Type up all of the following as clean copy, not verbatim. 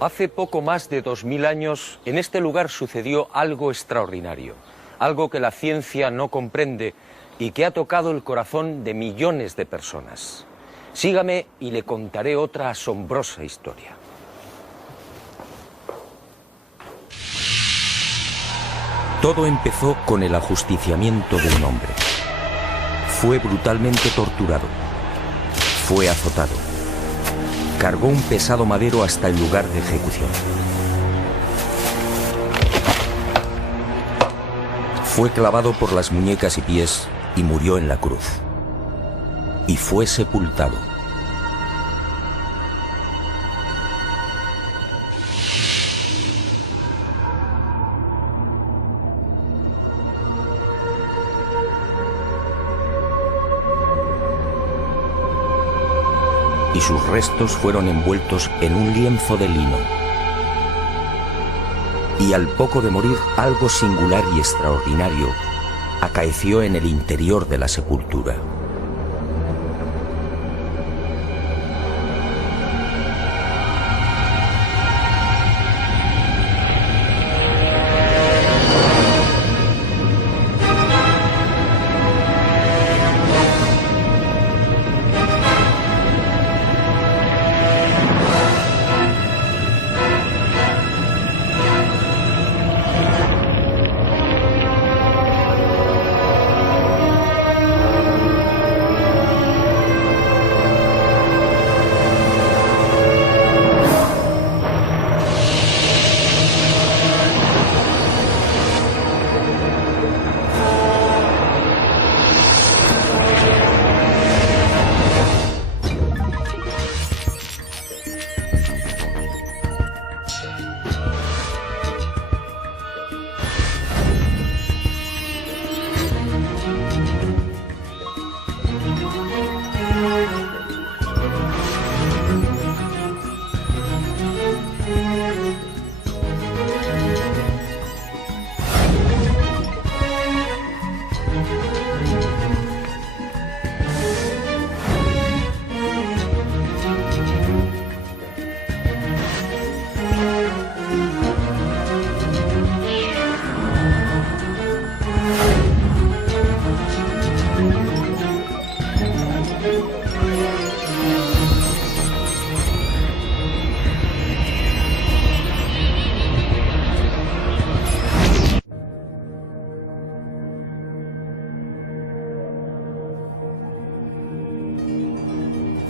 Hace poco más de 2000 años, en este lugar sucedió algo extraordinario, algo que la ciencia no comprende y que ha tocado el corazón de millones de personas. Sígame y le contaré otra asombrosa historia. Todo empezó con el ajusticiamiento de un hombre. Fue brutalmente torturado. Fue azotado. Cargó un pesado madero hasta el lugar de ejecución. Fue clavado por las muñecas y pies y murió en la cruz. Y fue sepultado. Y sus restos fueron envueltos en un lienzo de lino. Y al poco de morir, algo singular y extraordinario acaeció en el interior de la sepultura.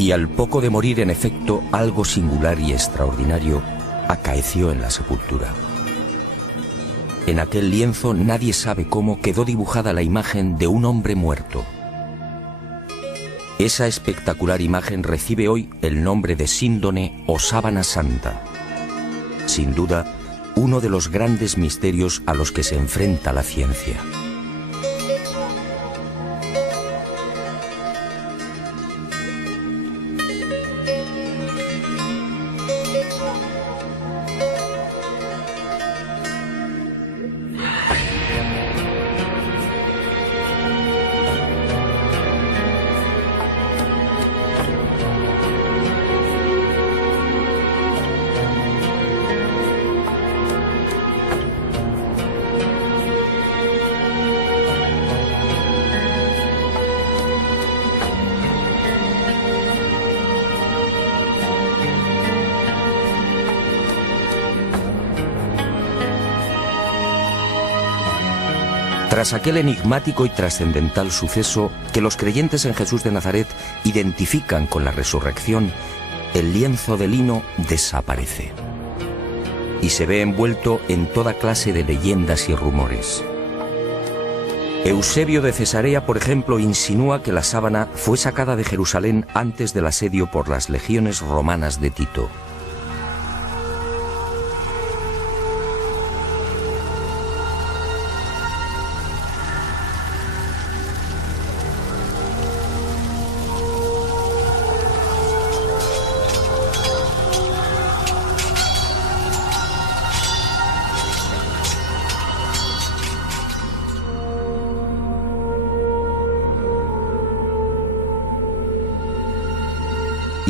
Y al poco de morir, en efecto, algo singular y extraordinario acaeció en la sepultura. En aquel lienzo, nadie sabe cómo, quedó dibujada la imagen de un hombre muerto. Esa espectacular imagen recibe hoy el nombre de síndone o sábana santa. Sin duda, uno de los grandes misterios a los que se enfrenta la ciencia. Tras aquel enigmático y trascendental suceso que los creyentes en Jesús de Nazaret identifican con la resurrección, el lienzo de lino desaparece y se ve envuelto en toda clase de leyendas y rumores. Eusebio de Cesarea, por ejemplo, insinúa que la sábana fue sacada de Jerusalén antes del asedio por las legiones romanas de Tito.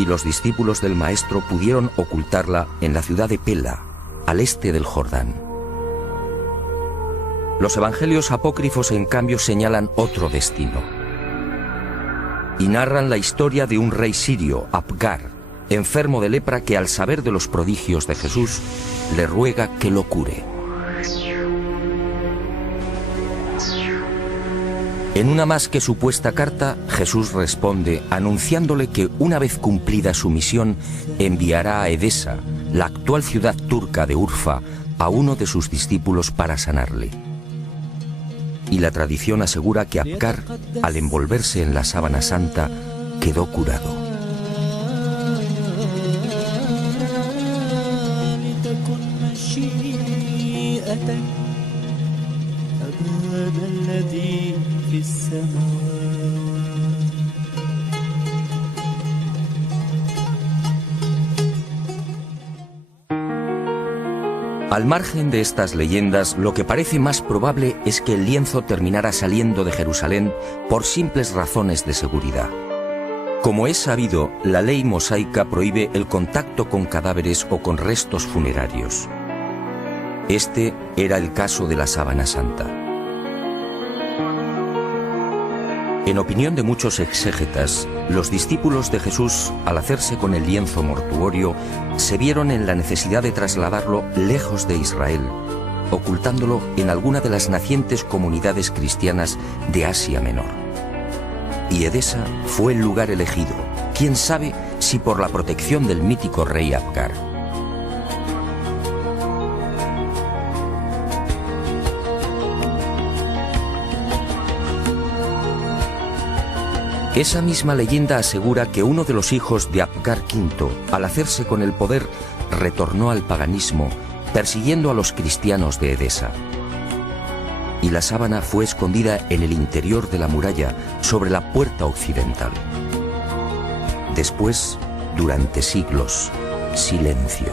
y los discípulos del Maestro pudieron ocultarla en la ciudad de Pela, al este del Jordán. Los evangelios apócrifos, en cambio, señalan otro destino y narran la historia de un rey sirio, Apgar, enfermo de lepra, que al saber de los prodigios de Jesús le ruega que lo cure. En una más que supuesta carta, Jesús responde anunciándole que una vez cumplida su misión enviará a Edesa, la actual ciudad turca de Urfa, a uno de sus discípulos para sanarle. Y la tradición asegura que Apgar, al envolverse en la sábana santa, quedó curado. Al margen de estas leyendas, lo que parece más probable es que el lienzo terminara saliendo de Jerusalén por simples razones de seguridad. Como es sabido, la ley mosaica prohíbe el contacto con cadáveres o con restos funerarios. Este era el caso de la sábana santa. En opinión de muchos exégetas, los discípulos de Jesús, al hacerse con el lienzo mortuorio, se vieron en la necesidad de trasladarlo lejos de Israel, ocultándolo en alguna de las nacientes comunidades cristianas de Asia Menor. Y Edesa fue el lugar elegido, quién sabe si por la protección del mítico rey Apgar. Esa misma leyenda asegura que uno de los hijos de Apgar V, al hacerse con el poder, retornó al paganismo, persiguiendo a los cristianos de Edesa. Y la sábana fue escondida en el interior de la muralla, sobre la puerta occidental. Después, durante siglos, silencio.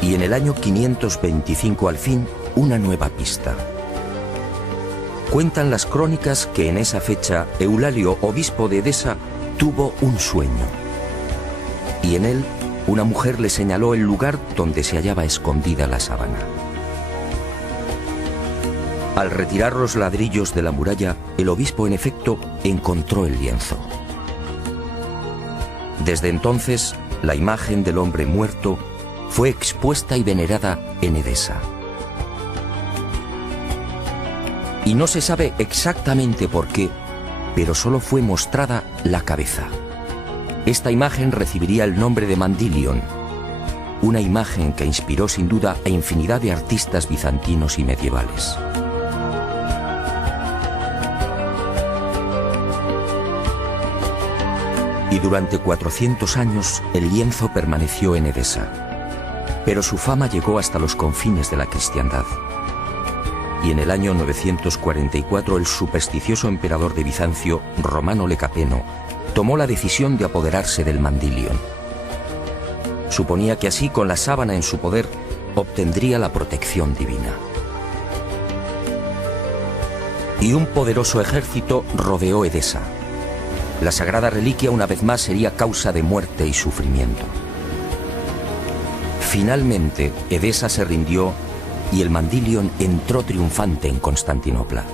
Y en el año 525, al fin, una nueva pista. Cuentan las crónicas que en esa fecha Eulalio, obispo de Edesa, tuvo un sueño. Y en él, una mujer le señaló el lugar donde se hallaba escondida la sábana. Al retirar los ladrillos de la muralla, el obispo, en efecto, encontró el lienzo. Desde entonces, la imagen del hombre muerto fue expuesta y venerada en Edesa. Y no se sabe exactamente por qué, pero solo fue mostrada la cabeza. Esta imagen recibiría el nombre de Mandilion, una imagen que inspiró sin duda a infinidad de artistas bizantinos y medievales. Y durante 400 años el lienzo permaneció en Edesa, pero su fama llegó hasta los confines de la cristiandad. Y en el año 944 el supersticioso emperador de Bizancio, Romano Lecapeno, tomó la decisión de apoderarse del Mandilion. Suponía que así, con la sábana en su poder, obtendría la protección divina. Y un poderoso ejército rodeó Edesa. La sagrada reliquia una vez más sería causa de muerte y sufrimiento. Finalmente, Edesa se rindió y el Mandilion entró triunfante en Constantinopla.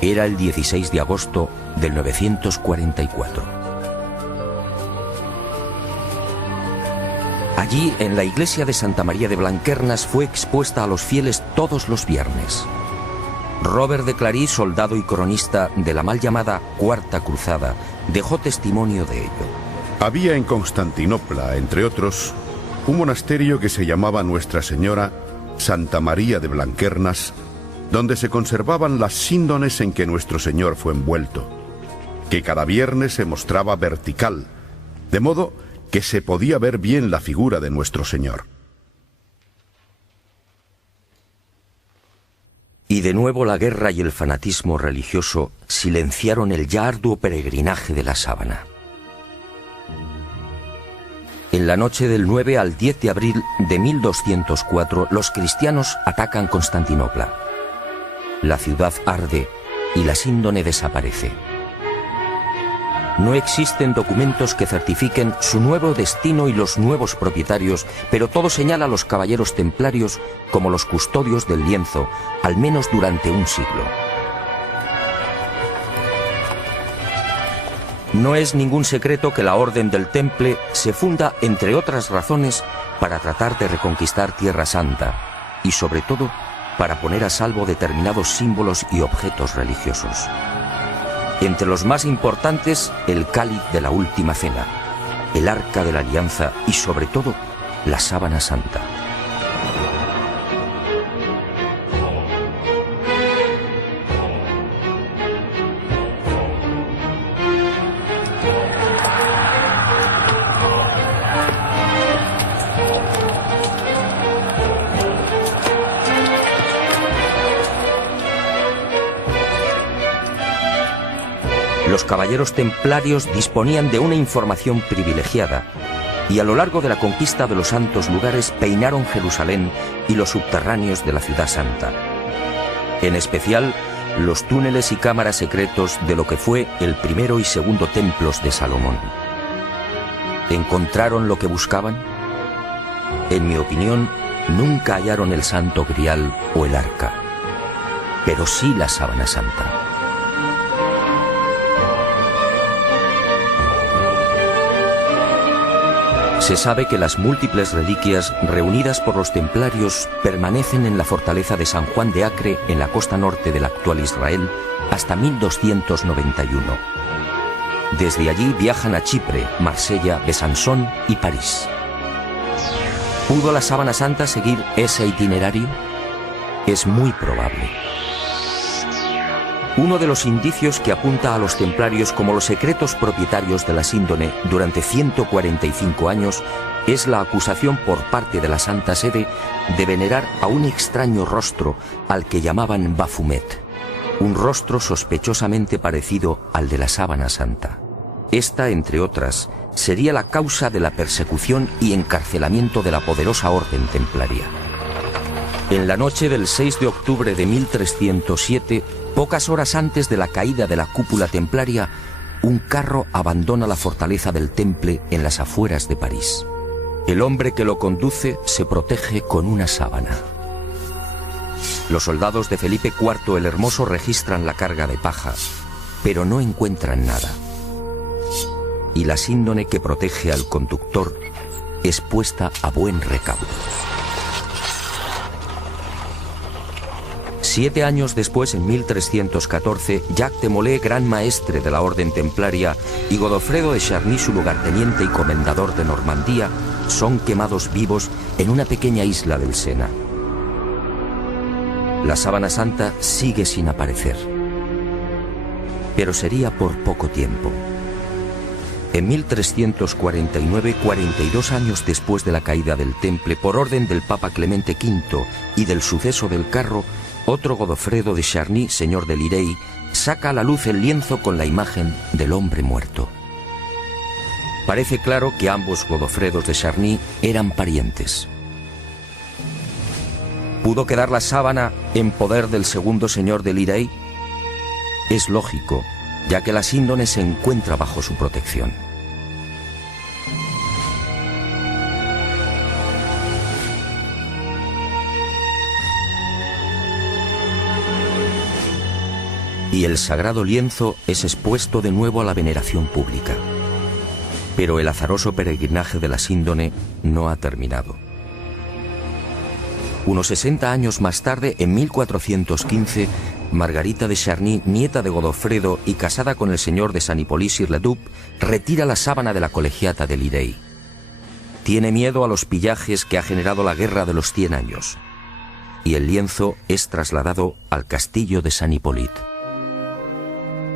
Era el 16 de agosto del 944. Allí, en la iglesia de Santa María de Blanquernas, fue expuesta a los fieles todos los viernes. Robert de Clary, soldado y cronista de la mal llamada Cuarta Cruzada, dejó testimonio de ello. Había en Constantinopla, entre otros, un monasterio que se llamaba Nuestra Señora Santa María de Blanquernas, donde se conservaban las síndones en que nuestro Señor fue envuelto, que cada viernes se mostraba vertical, de modo que se podía ver bien la figura de nuestro Señor. Y de nuevo la guerra y el fanatismo religioso silenciaron el ya arduo peregrinaje de la sábana. En la noche del 9 al 10 de abril de 1204, los cristianos atacan Constantinopla. La ciudad arde y la síndone desaparece. No existen documentos que certifiquen su nuevo destino y los nuevos propietarios, pero todo señala a los caballeros templarios como los custodios del lienzo, al menos durante un siglo. No es ningún secreto que la Orden del Temple se funda, entre otras razones, para tratar de reconquistar Tierra Santa y, sobre todo, para poner a salvo determinados símbolos y objetos religiosos. Entre los más importantes, el cáliz de la Última Cena, el Arca de la Alianza y, sobre todo, la Sábana Santa. Los caballeros templarios disponían de una información privilegiada y a lo largo de la conquista de los santos lugares peinaron Jerusalén y los subterráneos de la Ciudad Santa. En especial, los túneles y cámaras secretos de lo que fue el primero y segundo templos de Salomón. ¿Encontraron lo que buscaban? En mi opinión, nunca hallaron el Santo Grial o el Arca, pero sí la Sábana Santa. Se sabe que las múltiples reliquias reunidas por los templarios permanecen en la fortaleza de San Juan de Acre, en la costa norte del actual Israel, hasta 1291. Desde allí viajan a Chipre, Marsella, Besançon y París. ¿Pudo la Sábana Santa seguir ese itinerario? Es muy probable. Uno de los indicios que apunta a los templarios como los secretos propietarios de la síndone durante 145 años es la acusación por parte de la Santa Sede de venerar a un extraño rostro al que llamaban Baphomet, un rostro sospechosamente parecido al de la Sábana Santa. Esta, entre otras, sería la causa de la persecución y encarcelamiento de la poderosa orden templaria. En la noche del 6 de octubre de 1307, pocas horas antes de la caída de la cúpula templaria, un carro abandona la fortaleza del Temple en las afueras de París. El hombre que lo conduce se protege con una sábana. Los soldados de Felipe IV el Hermoso registran la carga de paja, pero no encuentran nada. Y la síndone que protege al conductor es puesta a buen recaudo. 7 años después, en 1314, Jacques de Molay, gran maestre de la orden templaria, y Godofredo de Charny, su lugarteniente y comendador de Normandía, son quemados vivos en una pequeña isla del Sena. La Sábana Santa sigue sin aparecer, pero sería por poco tiempo. En 1349, 42 años después de la caída del Temple, por orden del Papa Clemente V y del suceso del carro, otro Godofredo de Charny, señor de Lirey, saca a la luz el lienzo con la imagen del hombre muerto. Parece claro que ambos Godofredos de Charny eran parientes. ¿Pudo quedar la sábana en poder del segundo señor de Lirey? Es lógico, ya que la síndone se encuentra bajo su protección. Y el sagrado lienzo es expuesto de nuevo a la veneración pública. Pero el azaroso peregrinaje de la síndone no ha terminado. Unos 60 años más tarde, en 1415, Margarita de Charny, nieta de Godofredo y casada con el señor de San Hippolyte-sur-le-Duc, retira la sábana de la colegiata de Lirey. Tiene miedo a los pillajes que ha generado la Guerra de los 100 años. Y el lienzo es trasladado al castillo de San Hippolyte.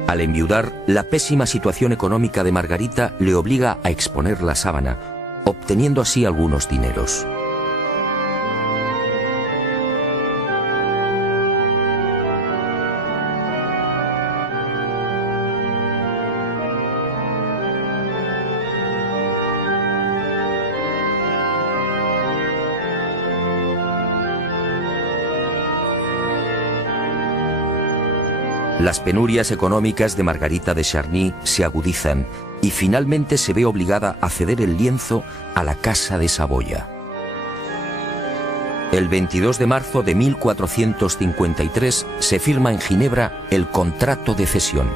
Al enviudar, la pésima situación económica de Margarita le obliga a exponer la sábana, obteniendo así algunos dineros. Las penurias económicas de Margarita de Charny se agudizan y finalmente se ve obligada a ceder el lienzo a la Casa de Saboya. El 22 de marzo de 1453 se firma en Ginebra el contrato de cesión.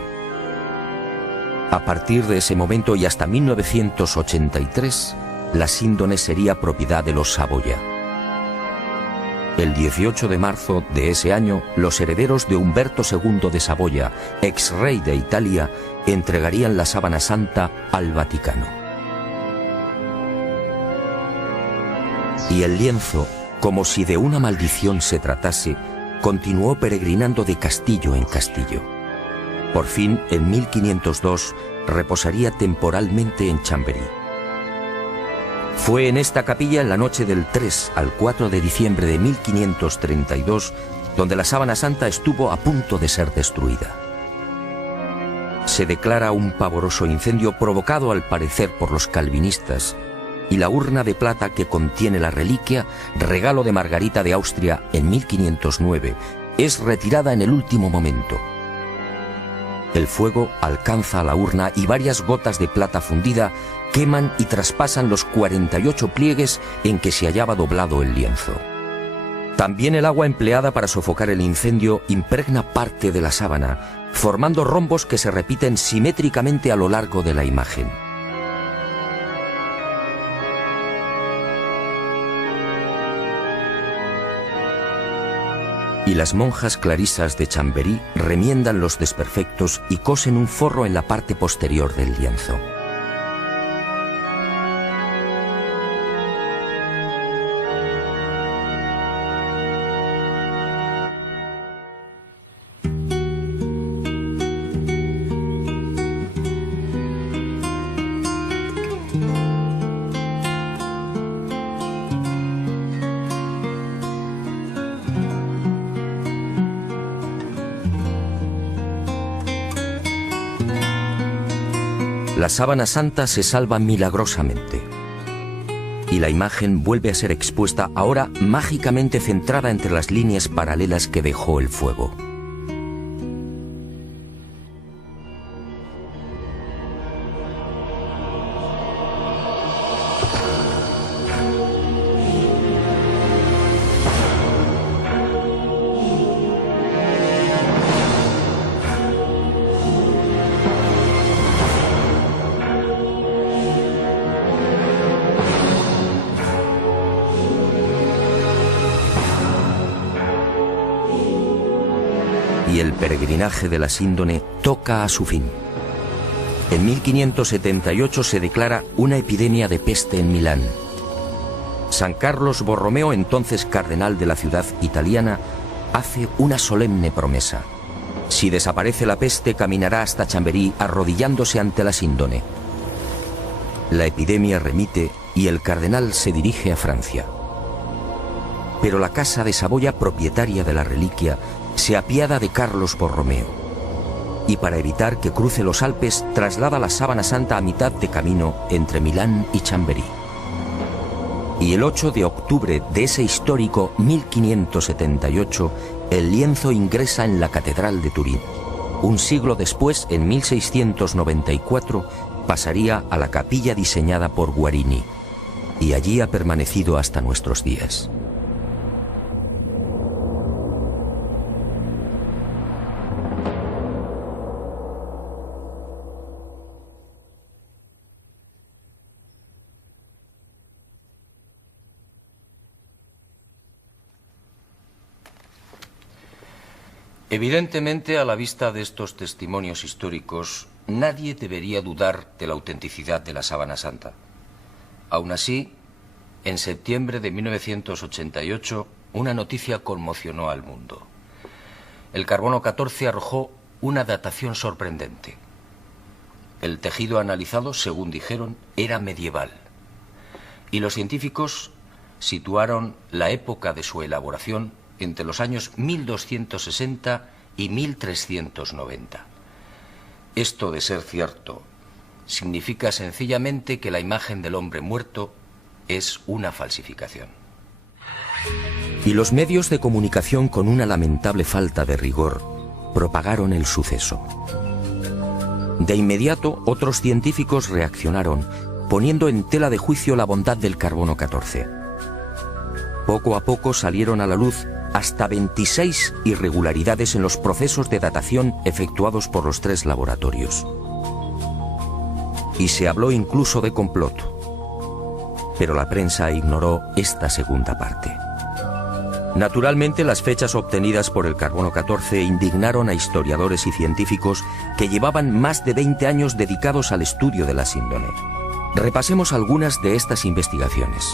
A partir de ese momento y hasta 1983, la síndone sería propiedad de los Saboya. El 18 de marzo de ese año, los herederos de Humberto II de Saboya, ex rey de Italia, entregarían la sábana santa al Vaticano. Y el lienzo, como si de una maldición se tratase, continuó peregrinando de castillo en castillo. Por fin, en 1502, reposaría temporalmente en Chambéry. Fue en esta capilla en la noche del 3 al 4 de diciembre de 1532 donde la sábana santa estuvo a punto de ser destruida. Se declara un pavoroso incendio provocado al parecer por los calvinistas, y la urna de plata que contiene la reliquia, regalo de Margarita de Austria en 1509, es retirada en el último momento. El fuego alcanza a la urna y varias gotas de plata fundida queman y traspasan los 48 pliegues en que se hallaba doblado el lienzo. También el agua empleada para sofocar el incendio impregna parte de la sábana, formando rombos que se repiten simétricamente a lo largo de la imagen. Y las monjas clarisas de Chambéry remiendan los desperfectos y cosen un forro en la parte posterior del lienzo. La sábana santa se salva milagrosamente y la imagen vuelve a ser expuesta, ahora mágicamente centrada entre las líneas paralelas que dejó el fuego. Y el peregrinaje de la síndone toca a su fin. En 1578 se declara una epidemia de peste en Milán. San Carlos Borromeo, entonces cardenal de la ciudad italiana, hace una solemne promesa. Si desaparece la peste, caminará hasta Chambéry arrodillándose ante la síndone. La epidemia remite y el cardenal se dirige a Francia. Pero la Casa de Saboya, propietaria de la reliquia, se apiada de Carlos Borromeo y para evitar que cruce los Alpes traslada la sábana santa a mitad de camino entre Milán y Chambéry. Y el 8 de octubre de ese histórico 1578, el lienzo ingresa en la Catedral de Turín. Un siglo después, en 1694, pasaría a la capilla diseñada por Guarini y allí ha permanecido hasta nuestros días. Evidentemente, a la vista de estos testimonios históricos, nadie debería dudar de la autenticidad de la sábana santa. Aún así, en septiembre de 1988, una noticia conmocionó al mundo. El carbono 14 arrojó una datación sorprendente. El tejido analizado, según dijeron, era medieval. Y los científicos situaron la época de su elaboración entre los años 1260 y 1390. Esto, de ser cierto, significa sencillamente que la imagen del hombre muerto es una falsificación. Y los medios de comunicación, con una lamentable falta de rigor, propagaron el suceso. De inmediato, otros científicos reaccionaron, poniendo en tela de juicio la bondad del carbono 14. Poco a poco salieron a la luz hasta 26 irregularidades en los procesos de datación efectuados por los 3 laboratorios. Y se habló incluso de complot. Pero la prensa ignoró esta segunda parte. Naturalmente, las fechas obtenidas por el carbono 14 indignaron a historiadores y científicos que llevaban más de 20 años dedicados al estudio de la síndone. Repasemos algunas de estas investigaciones.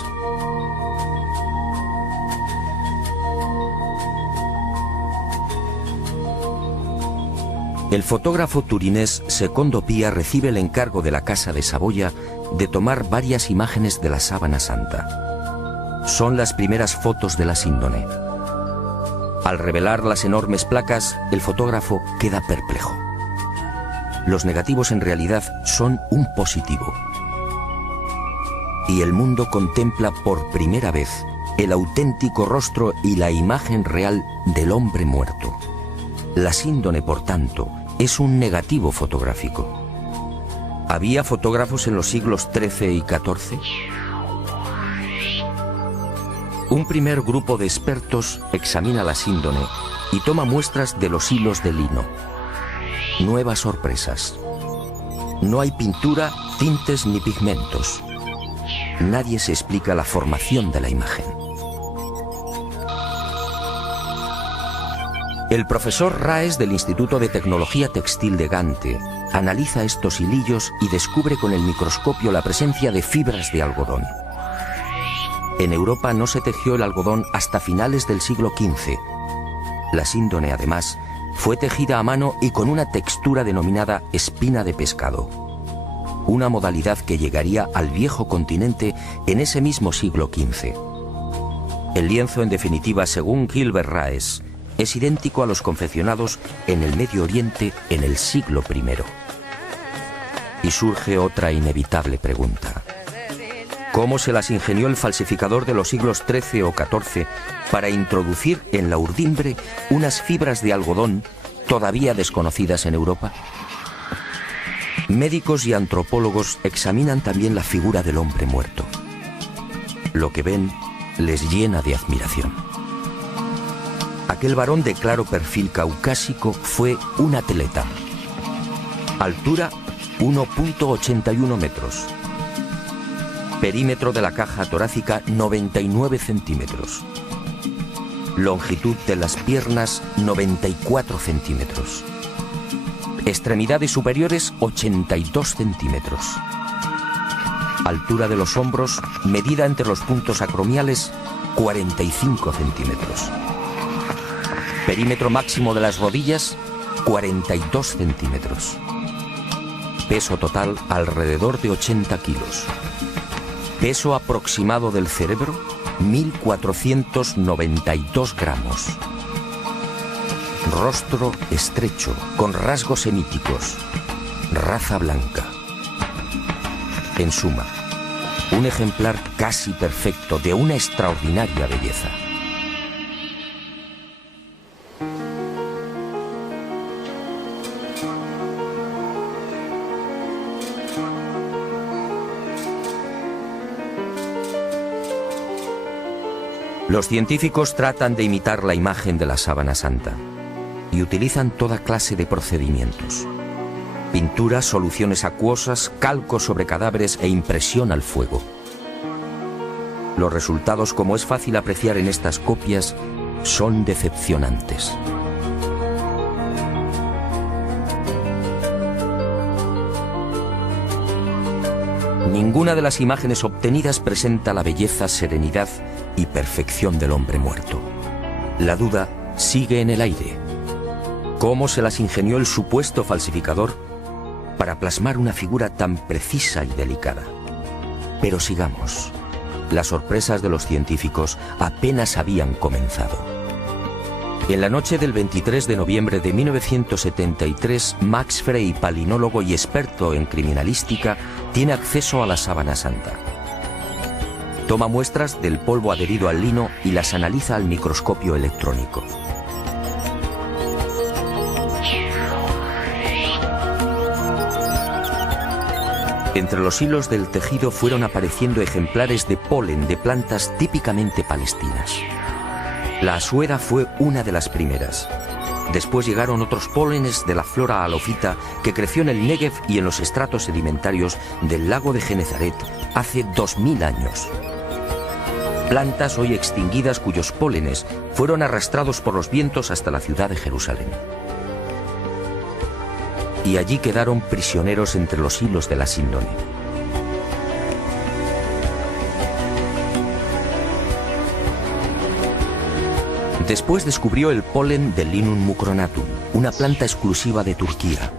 El fotógrafo turinés Secondo Pia recibe el encargo de la Casa de Saboya de tomar varias imágenes de la Sábana Santa. Son las primeras fotos de la síndone. Al revelar las enormes placas, el fotógrafo queda perplejo. Los negativos en realidad son un positivo. Y el mundo contempla por primera vez el auténtico rostro y la imagen real del hombre muerto. La síndone, por tanto, es un negativo fotográfico. ¿Había fotógrafos en los siglos XIII y XIV? Un primer grupo de expertos examina la síndone y toma muestras de los hilos de lino. Nuevas sorpresas. No hay pintura, tintes ni pigmentos. Nadie se explica la formación de la imagen. El profesor Raes del Instituto de Tecnología Textil de Gante analiza estos hilillos y descubre con el microscopio la presencia de fibras de algodón. En Europa no se tejió el algodón hasta finales del siglo XV. La síndone, además, fue tejida a mano y con una textura denominada espina de pescado, una modalidad que llegaría al viejo continente en ese mismo siglo XV. El lienzo, en definitiva, según Gilbert Raes, es idéntico a los confeccionados en el Medio Oriente en el siglo I. Y surge otra inevitable pregunta. ¿Cómo se las ingenió el falsificador de los siglos XIII o XIV para introducir en la urdimbre unas fibras de algodón todavía desconocidas en Europa? Médicos y antropólogos examinan también la figura del hombre muerto. Lo que ven les llena de admiración. Aquel varón de claro perfil caucásico fue un atleta. Altura 1,81 metros. Perímetro de la caja torácica 99 centímetros. Longitud de las piernas 94 centímetros. Extremidades superiores 82 centímetros. Altura de los hombros, medida entre los puntos acromiales, 45 centímetros. Perímetro máximo de las rodillas, 42 centímetros. Peso total, alrededor de 80 kilos. Peso aproximado del cerebro, 1.492 gramos. Rostro estrecho, con rasgos semíticos. Raza blanca. En suma, un ejemplar casi perfecto de una extraordinaria belleza. Los científicos tratan de imitar la imagen de la Sábana Santa y utilizan toda clase de procedimientos. Pinturas, soluciones acuosas, calcos sobre cadáveres e impresión al fuego. Los resultados, como es fácil apreciar en estas copias, son decepcionantes. Ninguna de las imágenes obtenidas presenta la belleza, serenidad y perfección del hombre muerto. La duda sigue en el aire. ¿Cómo se las ingenió el supuesto falsificador para plasmar una figura tan precisa y delicada? Pero sigamos. Las sorpresas de los científicos apenas habían comenzado. En la noche del 23 de noviembre de 1973, Max Frey, palinólogo y experto en criminalística, tiene acceso a la Sábana Santa. Toma muestras del polvo adherido al lino y las analiza al microscopio electrónico. Entre los hilos del tejido fueron apareciendo ejemplares de polen de plantas típicamente palestinas. La asuera fue una de las primeras. Después llegaron otros pólenes de la flora halofita que creció en el Negev y en los estratos sedimentarios del lago de Genezaret hace 2000 años. Plantas hoy extinguidas cuyos pólenes fueron arrastrados por los vientos hasta la ciudad de Jerusalén. Y allí quedaron prisioneros entre los hilos de la síndone. Después descubrió el polen del Linum mucronatum, una planta exclusiva de Turquía,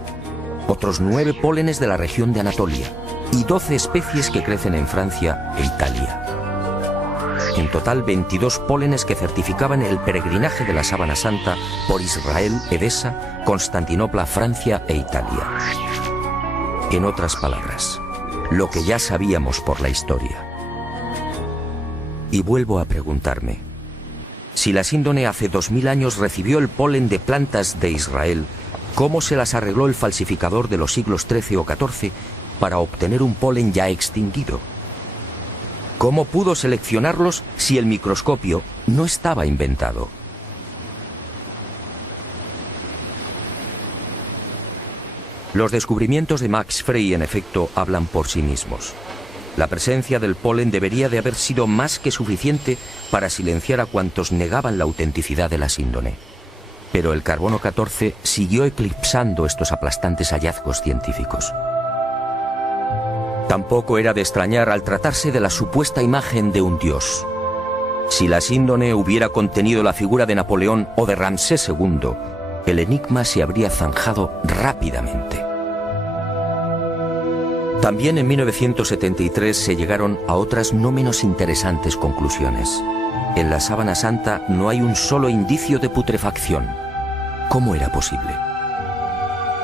otros 9 pólenes de la región de Anatolia y 12 especies que crecen en Francia e Italia. En total 22 pólenes que certificaban el peregrinaje de la Sábana Santa por Israel, Edesa, Constantinopla, Francia e Italia. En otras palabras, lo que ya sabíamos por la historia. Y vuelvo a preguntarme, si la síndone hace 2000 años recibió el polen de plantas de Israel, ¿cómo se las arregló el falsificador de los siglos XIII o XIV para obtener un polen ya extinguido? ¿Cómo pudo seleccionarlos si el microscopio no estaba inventado? Los descubrimientos de Max Frey, en efecto, hablan por sí mismos. La presencia del polen debería de haber sido más que suficiente para silenciar a cuantos negaban la autenticidad de la síndone. Pero el carbono 14 siguió eclipsando estos aplastantes hallazgos científicos. Tampoco era de extrañar al tratarse de la supuesta imagen de un dios. Si la síndone hubiera contenido la figura de Napoleón o de Ramsés II, el enigma se habría zanjado rápidamente. También en 1973 se llegaron a otras no menos interesantes conclusiones. En la Sábana Santa no hay un solo indicio de putrefacción. ¿Cómo era posible?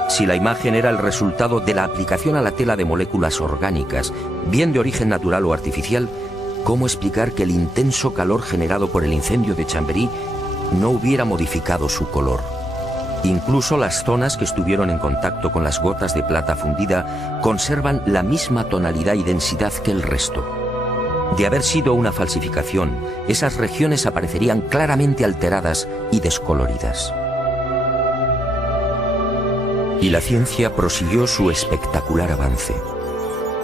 Si la imagen era el resultado de la aplicación a la tela de moléculas orgánicas, bien de origen natural o artificial, ¿cómo explicar que el intenso calor generado por el incendio de Chambéry no hubiera modificado su color? Incluso las zonas que estuvieron en contacto con las gotas de plata fundida conservan la misma tonalidad y densidad que el resto. De haber sido una falsificación, esas regiones aparecerían claramente alteradas y descoloridas. Y la ciencia prosiguió su espectacular avance.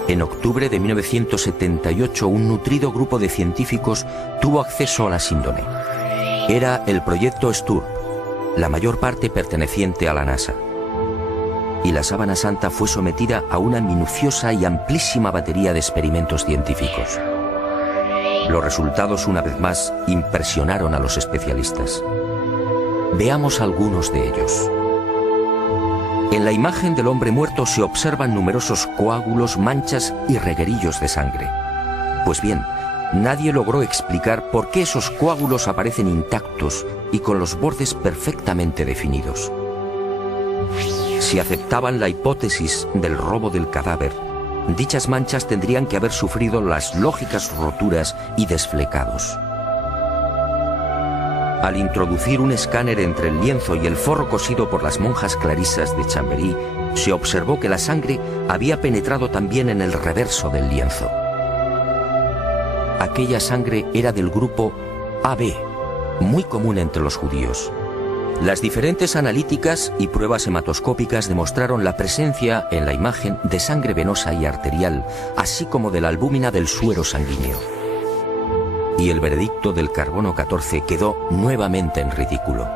En octubre de 1978, un nutrido grupo de científicos tuvo acceso a la síndone. Era el proyecto STURP, la mayor parte perteneciente a la NASA. Y la Sábana Santa fue sometida a una minuciosa y amplísima batería de experimentos científicos. Los resultados, una vez más, impresionaron a los especialistas. Veamos algunos de ellos. En la imagen del hombre muerto se observan numerosos coágulos, manchas y reguerillos de sangre. Pues bien, nadie logró explicar por qué esos coágulos aparecen intactos y con los bordes perfectamente definidos. Si aceptaban la hipótesis del robo del cadáver, dichas manchas tendrían que haber sufrido las lógicas roturas y desflecados. Al introducir un escáner entre el lienzo y el forro cosido por las monjas clarisas de Chambéry, se observó que la sangre había penetrado también en el reverso del lienzo. Aquella sangre era del grupo AB, muy común entre los judíos. Las diferentes analíticas y pruebas hematoscópicas demostraron la presencia en la imagen de sangre venosa y arterial, así como de la albúmina del suero sanguíneo. Y el veredicto del carbono 14 quedó nuevamente en ridículo.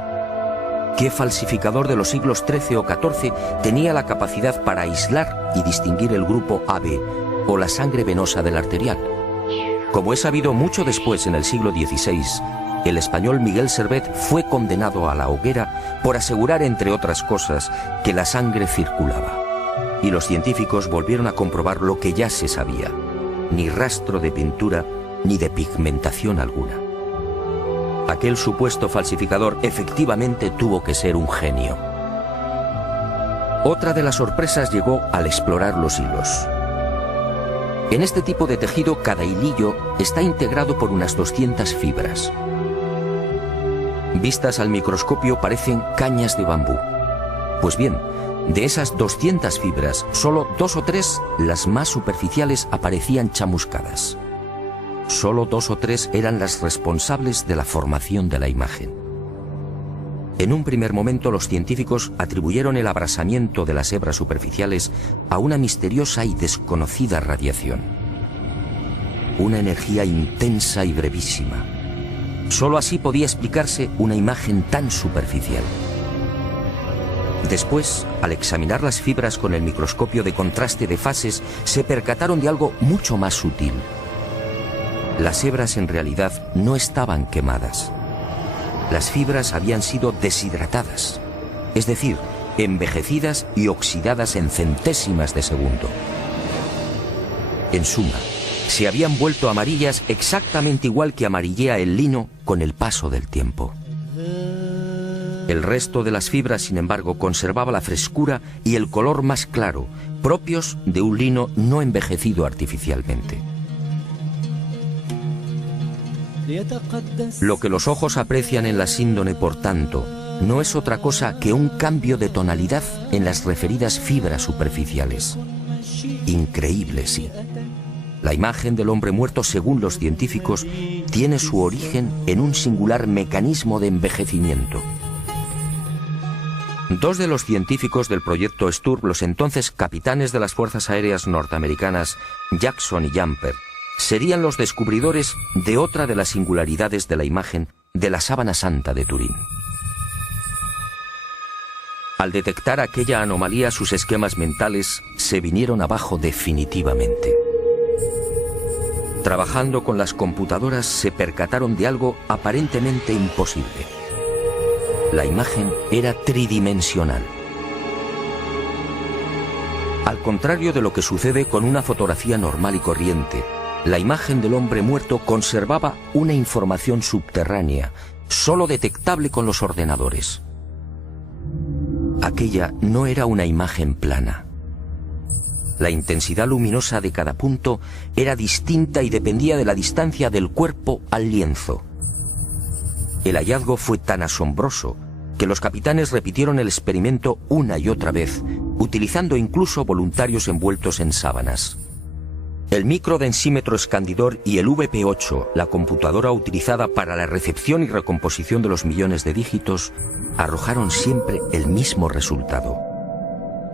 ¿Qué falsificador de los siglos XIII o XIV tenía la capacidad para aislar y distinguir el grupo AB o la sangre venosa del arterial? Como es sabido, mucho después, en el siglo XVI, el español Miguel Servet fue condenado a la hoguera por asegurar, entre otras cosas, que la sangre circulaba. Y los científicos volvieron a comprobar lo que ya se sabía: ni rastro de pintura ni de pigmentación alguna. Aquel supuesto falsificador efectivamente tuvo que ser un genio. Otra de las sorpresas llegó al explorar los hilos. En este tipo de tejido, cada hilillo está integrado por unas 200 fibras. Vistas al microscopio parecen cañas de bambú. Pues bien, De esas 200 fibras, solo 2 o 3, las más superficiales, aparecían chamuscadas. Solo 2 o 3 eran las responsables de la formación de la imagen. En un primer momento, los científicos atribuyeron el abrasamiento de las hebras superficiales a una misteriosa y desconocida radiación. Una energía intensa y brevísima. Solo así podía explicarse una imagen tan superficial. Después, al examinar las fibras con el microscopio de contraste de fases, se percataron de algo mucho más sutil. Las hebras en realidad no estaban quemadas. Las fibras habían sido deshidratadas, es decir, envejecidas y oxidadas en centésimas de segundo. En suma, se habían vuelto amarillas exactamente igual que amarillea el lino con el paso del tiempo. El resto de las fibras, sin embargo, conservaba la frescura y el color más claro, propios de un lino no envejecido artificialmente. Lo que los ojos aprecian en la síndone, por tanto, no es otra cosa que un cambio de tonalidad en las referidas fibras superficiales. Increíble, sí. La imagen del hombre muerto, según los científicos, tiene su origen en un singular mecanismo de envejecimiento. Dos de los científicos del proyecto Sturm, los entonces capitanes de las Fuerzas Aéreas norteamericanas, Jackson y Jumper, serían los descubridores de otra de las singularidades de la imagen de la sábana santa de Turín. Al detectar aquella anomalía, sus esquemas mentales se vinieron abajo definitivamente. Trabajando con las computadoras, se percataron de algo aparentemente imposible. La imagen era tridimensional. Al contrario de lo que sucede con una fotografía normal y corriente, la imagen del hombre muerto conservaba una información subterránea, solo detectable con los ordenadores. Aquella no era una imagen plana. La intensidad luminosa de cada punto era distinta y dependía de la distancia del cuerpo al lienzo. El hallazgo fue tan asombroso que los capitanes repitieron el experimento una y otra vez, utilizando incluso voluntarios envueltos en sábanas. El microdensímetro escandidor y el VP8, la computadora utilizada para la recepción y recomposición de los millones de dígitos, arrojaron siempre el mismo resultado.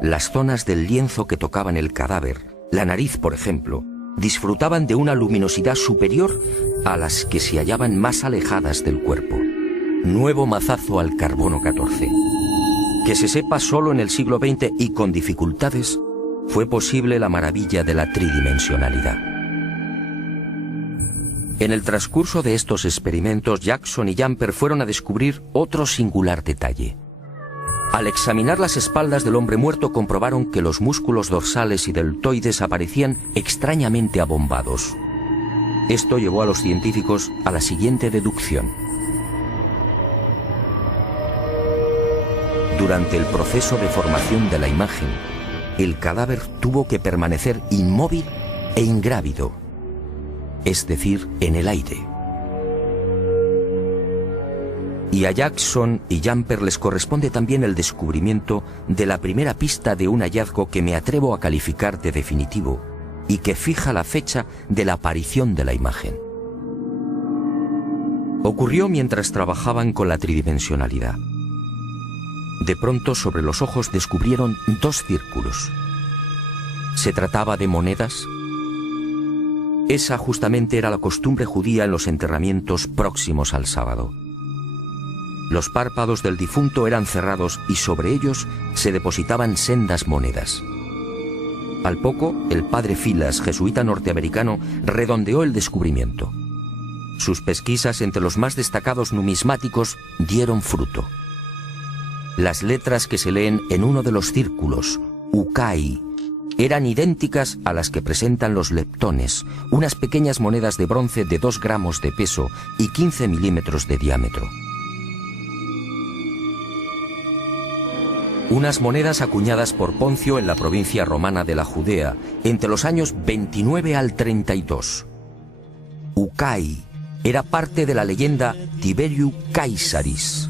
Las zonas del lienzo que tocaban el cadáver, la nariz por ejemplo, disfrutaban de una luminosidad superior a las que se hallaban más alejadas del cuerpo. Nuevo mazazo al carbono 14. Que se sepa, solo en el siglo XX y con dificultades, fue posible la maravilla de la tridimensionalidad. En el transcurso de estos experimentos, Jackson y Jumper fueron a descubrir otro singular detalle. Al examinar las espaldas del hombre muerto, comprobaron que los músculos dorsales y deltoides aparecían extrañamente abombados. Esto llevó a los científicos a la siguiente deducción. Durante el proceso de formación de la imagen, el cadáver tuvo que permanecer inmóvil e ingrávido, es decir, en el aire. Y a Jackson y Jumper les corresponde también el descubrimiento de la primera pista de un hallazgo que me atrevo a calificar de definitivo y que fija la fecha de la aparición de la imagen. Ocurrió mientras trabajaban con la tridimensionalidad. De pronto, sobre los ojos descubrieron dos círculos. ¿Se trataba de monedas? Esa justamente era la costumbre judía en los enterramientos próximos al sábado. Los párpados del difunto eran cerrados y sobre ellos se depositaban sendas monedas. Al poco, el padre Filas, jesuita norteamericano, redondeó el descubrimiento. Sus pesquisas entre los más destacados numismáticos dieron fruto. Las letras que se leen en uno de los círculos, Ukai, eran idénticas a las que presentan los leptones, unas pequeñas monedas de bronce de 2 gramos de peso y 15 milímetros de diámetro. Unas monedas acuñadas por Poncio en la provincia romana de la Judea entre los años 29 al 32. Ukai era parte de la leyenda Tiberiu Caesaris,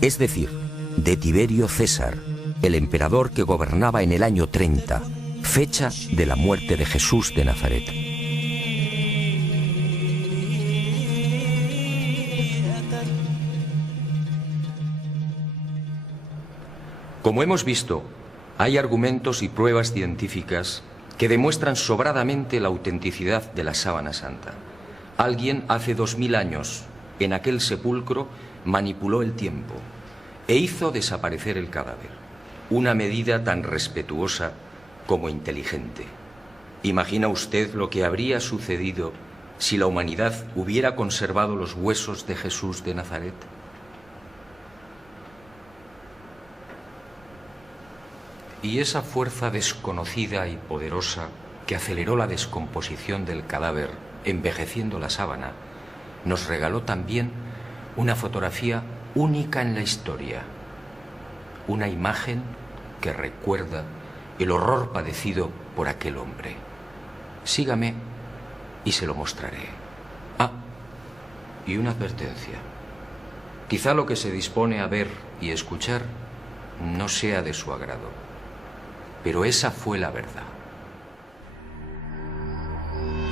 es decir, de Tiberio César, el emperador que gobernaba en el año 30, fecha de la muerte de Jesús de Nazaret. Como hemos visto, hay argumentos y pruebas científicas que demuestran sobradamente la autenticidad de la sábana santa. Alguien hace 2000 años, en aquel sepulcro, manipuló el tiempo e hizo desaparecer el cadáver. Una medida tan respetuosa como inteligente. ¿Imagina usted lo que habría sucedido si la humanidad hubiera conservado los huesos de Jesús de Nazaret? Y esa fuerza desconocida y poderosa que aceleró la descomposición del cadáver, envejeciendo la sábana, nos regaló también una fotografía única en la historia. Una imagen que recuerda el horror padecido por aquel hombre. Sígame y se lo mostraré. Ah, y una advertencia. Quizá lo que se dispone a ver y escuchar no sea de su agrado. Pero esa fue la verdad.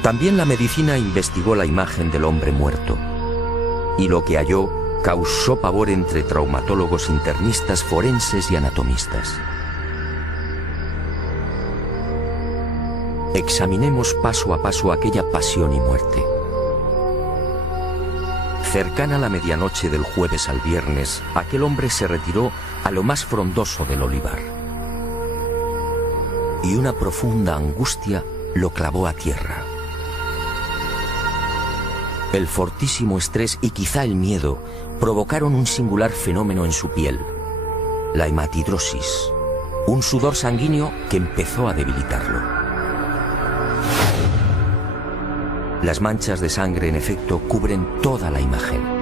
También la medicina investigó la imagen del hombre muerto, y lo que halló causó pavor entre traumatólogos, internistas, forenses y anatomistas. Examinemos paso a paso aquella pasión y muerte. Cercana a la medianoche del jueves al viernes, aquel hombre se retiró a lo más frondoso del olivar. Y una profunda angustia lo clavó a tierra. El fortísimo estrés y quizá el miedo provocaron un singular fenómeno en su piel, la hematidrosis, un sudor sanguíneo que empezó a debilitarlo. Las manchas de sangre, en efecto, cubren toda la imagen.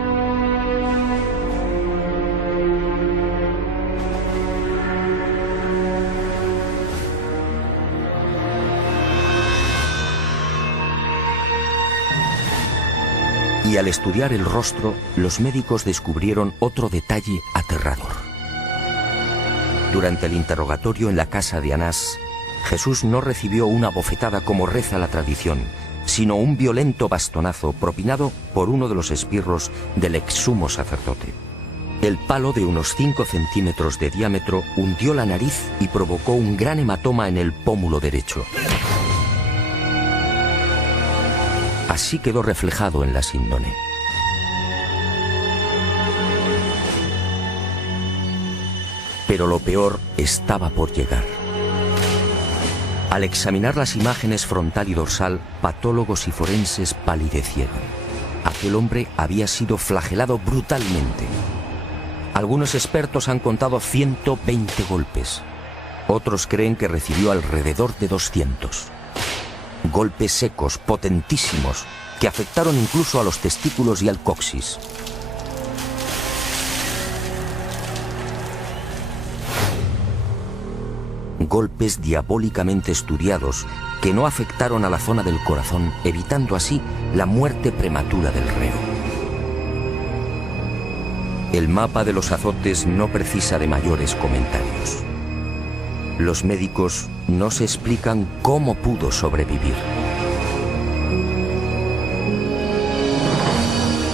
Y al estudiar el rostro, los médicos descubrieron otro detalle aterrador. Durante el interrogatorio en la casa de Anás, Jesús no recibió una bofetada como reza la tradición, sino un violento bastonazo propinado por uno de los esbirros del exsumo sacerdote. El palo, de unos 5 centímetros de diámetro, hundió la nariz y provocó un gran hematoma en el pómulo derecho. Así quedó reflejado en la síndone. Pero lo peor estaba por llegar. Al examinar las imágenes frontal y dorsal, patólogos y forenses palidecieron. Aquel hombre había sido flagelado brutalmente. Algunos expertos han contado 120 golpes. Otros creen que recibió alrededor de 200. Golpes secos, potentísimos, que afectaron incluso a los testículos y al coxis. Golpes diabólicamente estudiados que no afectaron a la zona del corazón, evitando así la muerte prematura del reo. El mapa de los azotes no precisa de mayores comentarios. Los médicos no se explican cómo pudo sobrevivir.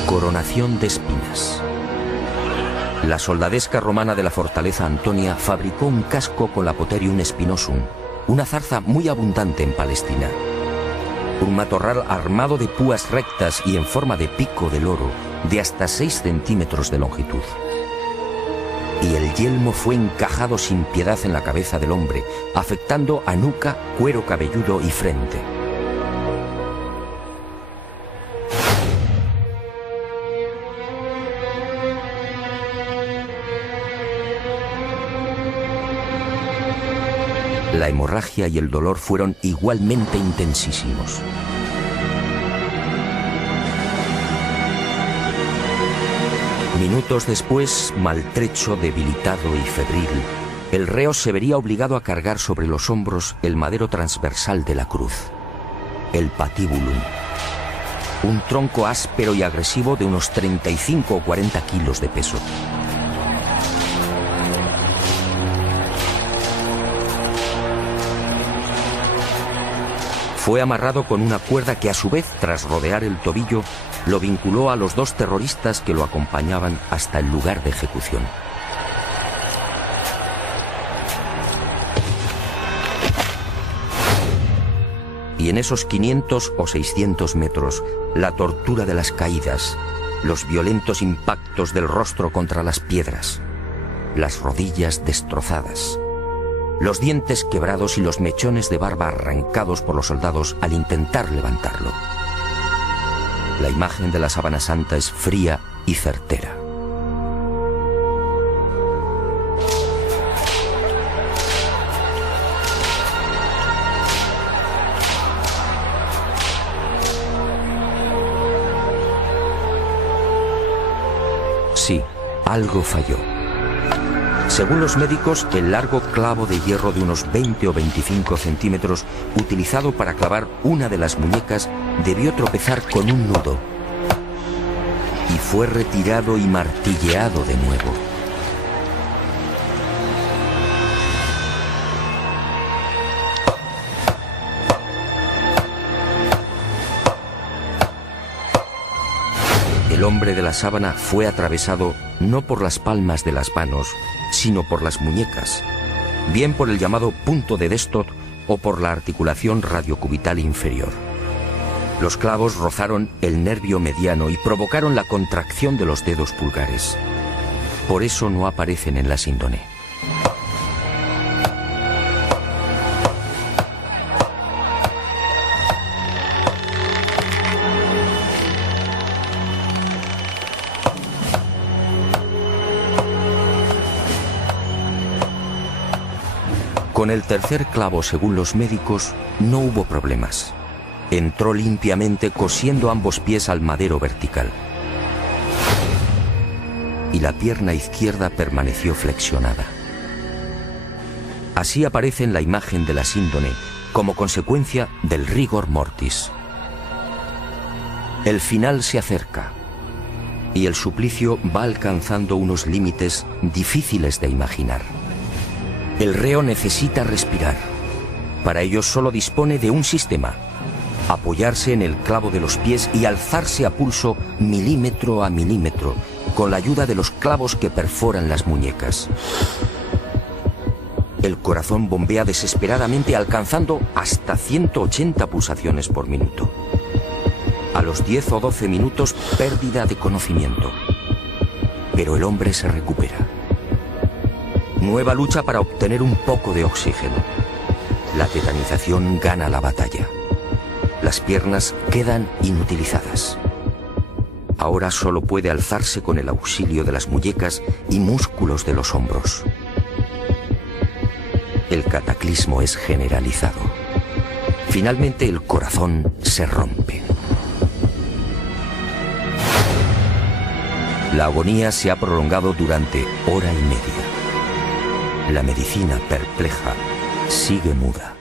Coronación de espinas. La soldadesca romana de la fortaleza Antonia fabricó un casco con la Potherium spinosum, una zarza muy abundante en Palestina. Un matorral armado de púas rectas y en forma de pico de loro de hasta 6 centímetros de longitud. Y el yelmo fue encajado sin piedad en la cabeza del hombre, afectando a nuca, cuero cabelludo y frente. La hemorragia y el dolor fueron igualmente intensísimos. Minutos después, maltrecho, debilitado y febril, el reo se vería obligado a cargar sobre los hombros el madero transversal de la cruz, el patibulum, un tronco áspero y agresivo de unos 35 o 40 kilos de peso. Fue amarrado con una cuerda que a su vez, tras rodear el tobillo, lo vinculó a los 2 terroristas que lo acompañaban hasta el lugar de ejecución. Y en esos 500 o 600 metros, la tortura de las caídas, los violentos impactos del rostro contra las piedras, las rodillas destrozadas, los dientes quebrados y los mechones de barba arrancados por los soldados al intentar levantarlo. La imagen de la Sábana Santa es fría y certera. Sí, algo falló. Según los médicos, el largo clavo de hierro de unos 20 o 25 centímetros utilizado para clavar una de las muñecas debió tropezar con un nudo y fue retirado y martilleado de nuevo. El hombre de la sábana fue atravesado no por las palmas de las manos, sino por las muñecas, bien por el llamado punto de Destot o por la articulación radiocubital inferior. Los clavos rozaron el nervio mediano y provocaron la contracción de los dedos pulgares. Por eso no aparecen en la síndone. Con el tercer clavo, según los médicos, no hubo problemas. Entró limpiamente cosiendo ambos pies al madero vertical. Y la pierna izquierda permaneció flexionada. Así aparece en la imagen de la síndone como consecuencia del rigor mortis. El final se acerca y el suplicio va alcanzando unos límites difíciles de imaginar. El reo necesita respirar. Para ello solo dispone de un sistema: apoyarse en el clavo de los pies y alzarse a pulso milímetro a milímetro, con la ayuda de los clavos que perforan las muñecas. El corazón bombea desesperadamente, alcanzando hasta 180 pulsaciones por minuto. A los 10 o 12 minutos, pérdida de conocimiento. Pero el hombre se recupera. Nueva lucha para obtener un poco de oxígeno. La tetanización gana la batalla. Las piernas quedan inutilizadas. Ahora solo puede alzarse con el auxilio de las muñecas y músculos de los hombros. El cataclismo es generalizado. Finalmente el corazón se rompe. La agonía se ha prolongado durante hora y media. La medicina, perpleja, sigue muda.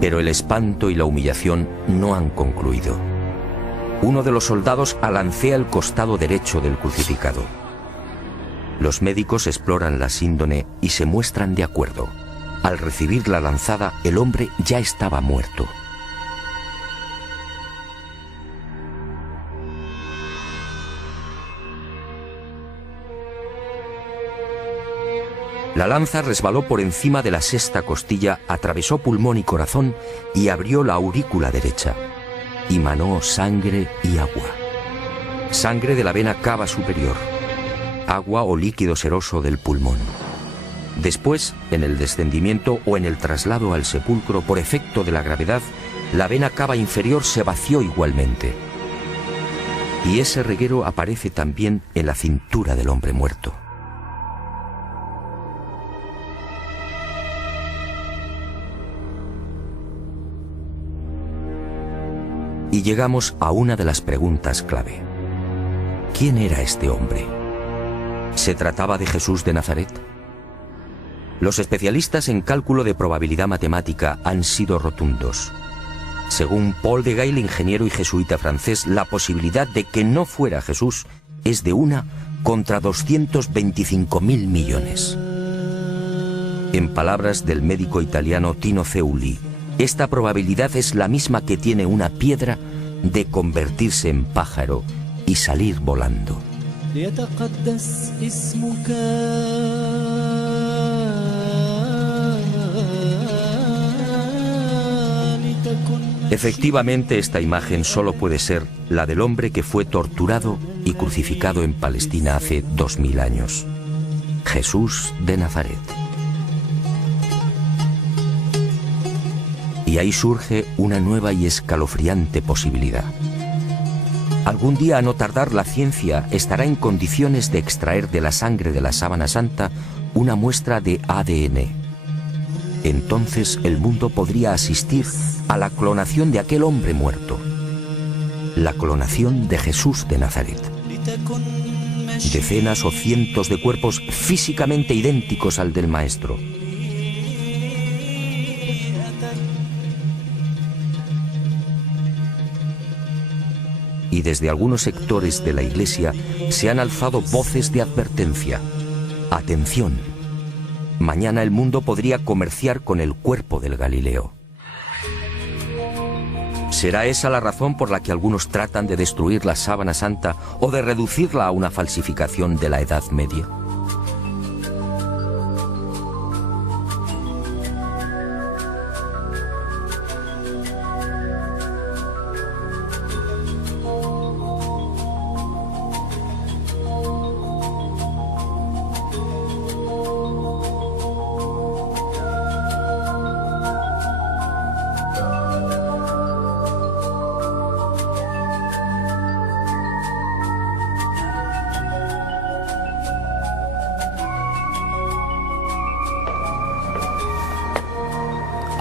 Pero el espanto y la humillación no han concluido. Uno de los soldados alancea el costado derecho del crucificado. Los médicos exploran la síndone y se muestran de acuerdo. Al recibir la lanzada, el hombre ya estaba muerto. La lanza resbaló por encima de la sexta costilla, atravesó pulmón y corazón y abrió la aurícula derecha. Y manó sangre y agua. Sangre de la vena cava superior. Agua o líquido seroso del pulmón. Después, en el descendimiento o en el traslado al sepulcro por efecto de la gravedad, la vena cava inferior se vació igualmente. Y ese reguero aparece también en la cintura del hombre muerto. Y llegamos a una de las preguntas clave. ¿Quién era este hombre? ¿Se trataba de Jesús de Nazaret? Los especialistas en cálculo de probabilidad matemática han sido rotundos. Según Paul de Gail, ingeniero y jesuita francés, la posibilidad de que no fuera Jesús es de 1 contra 225.000 millones. En palabras del médico italiano Tino Feuli, esta probabilidad es la misma que tiene una piedra de convertirse en pájaro y salir volando. Efectivamente, esta imagen solo puede ser la del hombre que fue torturado y crucificado en Palestina hace 2000 años. Jesús de Nazaret. Y ahí surge una nueva y escalofriante posibilidad. Algún día, a no tardar, la ciencia estará en condiciones de extraer de la sangre de la sábana santa una muestra de ADN. Entonces el mundo podría asistir a la clonación de aquel hombre muerto. La clonación de Jesús de Nazaret. Decenas o cientos de cuerpos físicamente idénticos al del Maestro. Y desde algunos sectores de la Iglesia se han alzado voces de advertencia. Atención, mañana el mundo podría comerciar con el cuerpo del Galileo. ¿Será esa la razón por la que algunos tratan de destruir la sábana santa o de reducirla a una falsificación de la Edad Media?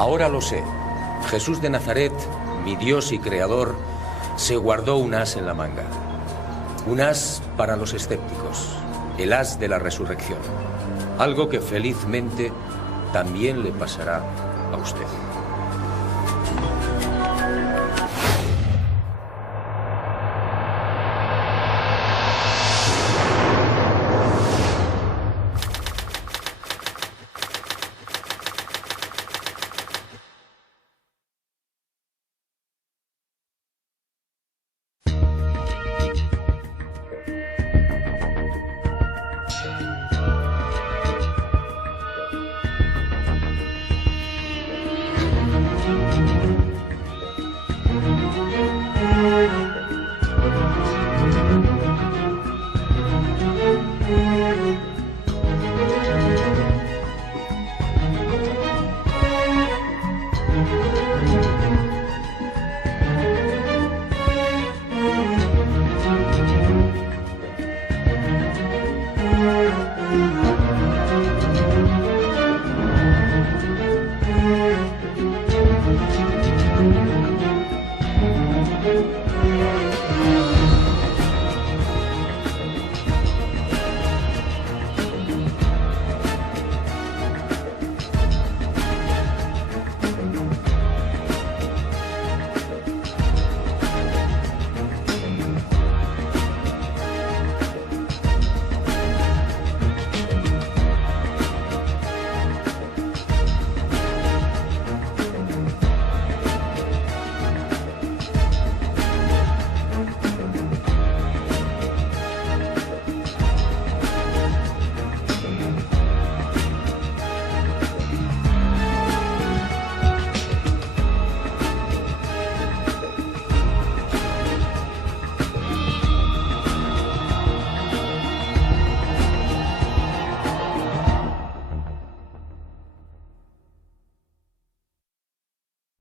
Ahora lo sé. Jesús de Nazaret, mi Dios y Creador, se guardó un as en la manga. Un as para los escépticos, el as de la resurrección. Algo que felizmente también le pasará a usted.